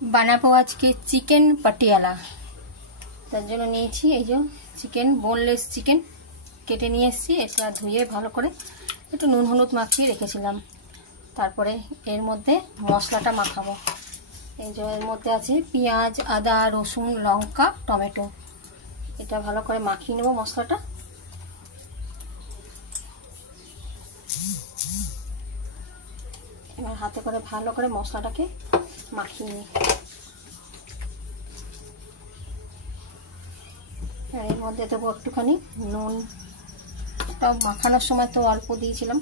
বানাবো আজকে চিকেন পাটিয়ালা। তার জন্য নিয়েছি এই যে চিকেন, বোনলেস চিকেন কেটে নিয়ে এসেছি। এটা ধুয়ে ভালো করে একটু নুন হলুদ মাখিয়ে রেখেছিলাম। তারপরে এর মধ্যে মশলাটা মাখাবো। এই যে এর মধ্যে আছে পেঁয়াজ, আদা, রসুন, লঙ্কা, টমেটো। এটা ভালো করে মাখিয়ে নেব মশলাটা। এবার হাতে করে ভালো করে মশলাটাকে মাখিয়ে নিই। এর মধ্যে দেবো একটুখানি নুন, তাও মাখানোর সময় তো অল্প দিয়েছিলাম।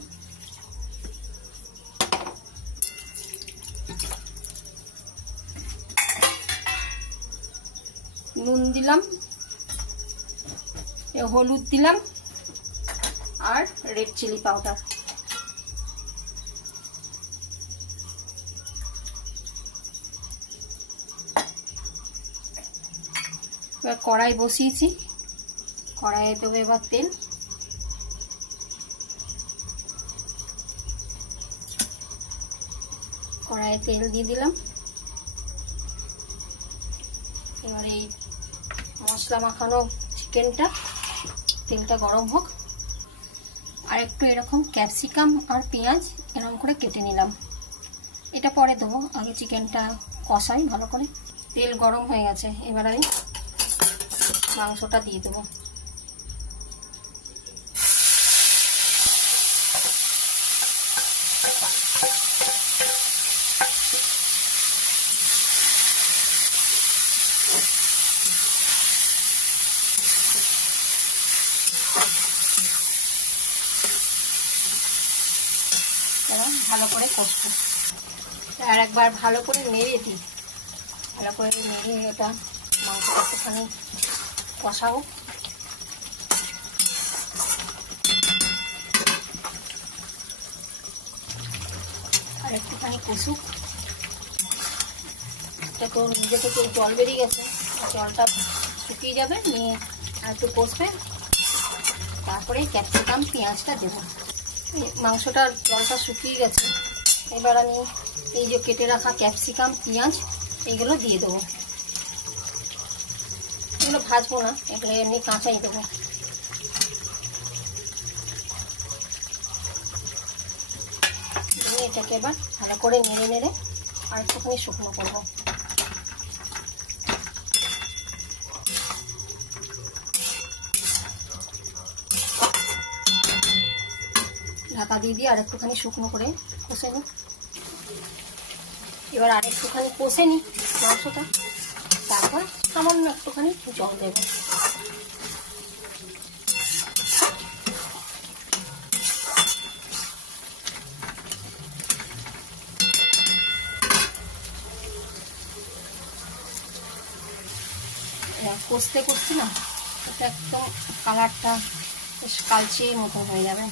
নুন দিলাম, হলুদ দিলাম আর রেড চিলি পাউডার। এবার কড়াই বসিয়েছি, কড়াইয়ে দেবো এবার তেল। কড়াইয়ে তেল দিয়ে দিলাম। এবার এই মশলা মাখানো চিকেনটা, তেলটা গরম হোক। আর একটু এরকম ক্যাপসিকাম আর পেঁয়াজ এরকম করে কেটে নিলাম। এটা পরে দেবো, আগে চিকেনটা কষাই ভালো করে। তেল গরম হয়ে গেছে, এবার আমি মাংসটা দিয়ে দেবো। ভালো করে কষবো। আর একবার ভালো করে নেড়ে দিই, ভালো করে নেড়ে এটা মাংসটা একটুখানি কষাবো। আর একটুখানি কষুক। এটা তো নিজে থেকে জল বেরিয়ে গেছে, জলটা শুকিয়ে যাবে, নিয়ে আর একটু কষবে। তারপরে ক্যাপসিকাম পেঁয়াজটা দেবো। মাংসটার জলটা শুকিয়ে গেছে, এবার আমি এই যে কেটে রাখা ক্যাপসিকাম পেঁয়াজ এইগুলো দিয়ে দেবো। এগুলো ভাজবো না, এগুলো এমনি কাঁচাই দেবো। দিয়ে এটাকে এবার ভালো করে নেড়ে নেড়ে আর একটুখানি শুকনো করবো। ঢাকা দিয়ে দিয়ে আর একটুখানি শুকনো করে কষে নিই। এবার আর একটুখানি কষে নিই মাংসটা, তারপর সামান্য একটুখানি জল দেব। কষতে কষতে না এটা একদম কালারটা বেশ কালচে মতো হয়ে যাবে।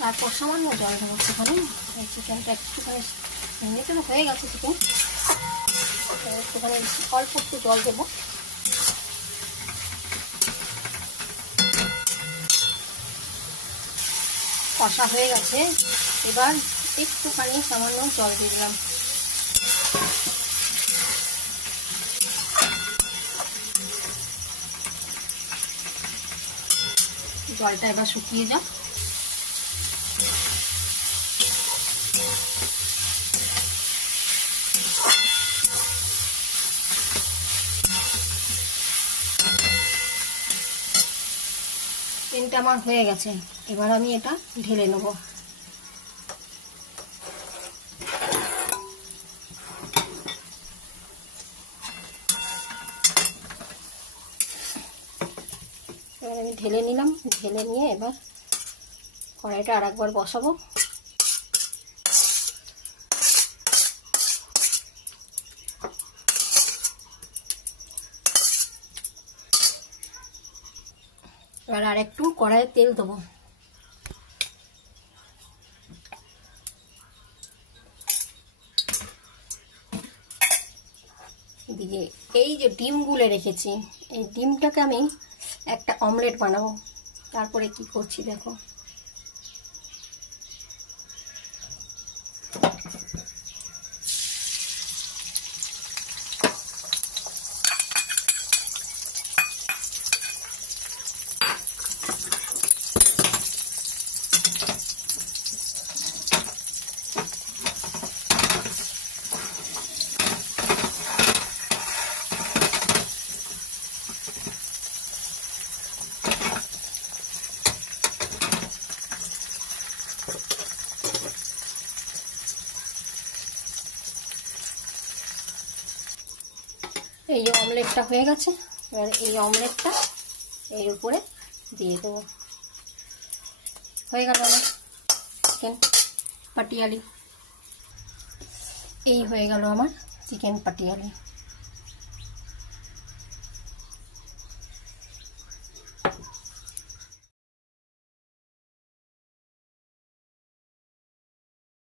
তারপর সামান্য জল দেবো একটুখানি। এই চিকেনটা একটুখানি এমনিতে হয়ে গেছে চিকেন, একটুখানি অল্প একটু জল দেবো। কষা হয়ে গেছে, এবার একটুখানি সামান্য জল দিয়ে দিলাম। জলটা এবার শুকিয়ে যাক। চিকেনটা আমার হয়ে গেছে, এবার আমি এটা ঢেলে নেব। এবার আমি ঢেলে নিলাম, ঢেলে নিয়ে এবার কড়াইটা আর একবার বসাবো। এবার আর একটু কড়াইয়ে তেল দেবো। দিয়ে এই যে ডিম গুলে রেখেছি, এই ডিমটাকে আমি একটা অমলেট বানাবো। তারপরে কি করছি দেখো। অমলেটটা হয়ে গেছে। এবার এই অমলেটটা এর উপরে দিয়ে দেবো। হয়ে গেল আমার চিকেন পাটিয়ালি। এই হয়ে গেল আমার চিকেন পাটিয়ালি।